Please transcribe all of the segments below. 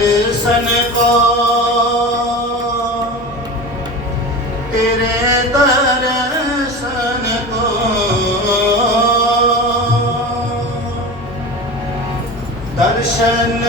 ਦਰਸ਼ਨ ਕੋ ਤੇਰੇ ਦਰਸ਼ਨ ਕੋ ਦਰਸ਼ਨ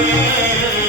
Amém.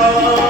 love.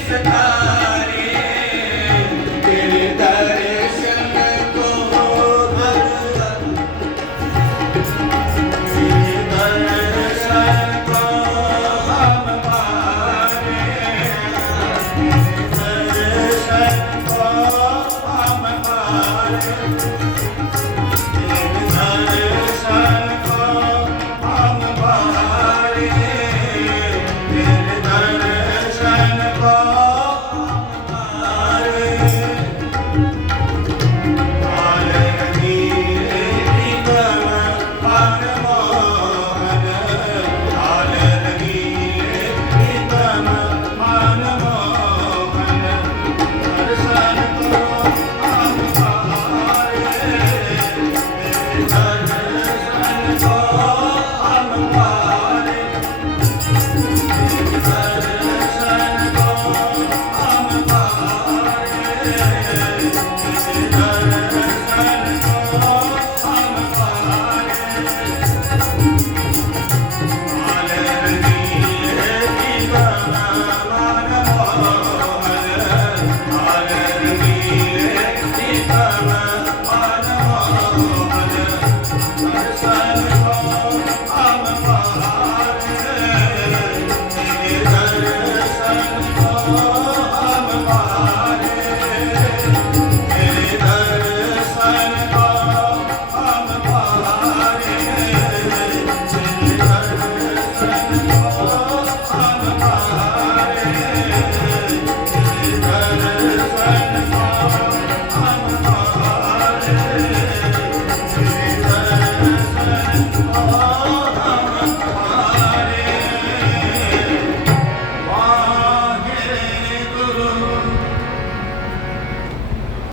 Thank you. I'm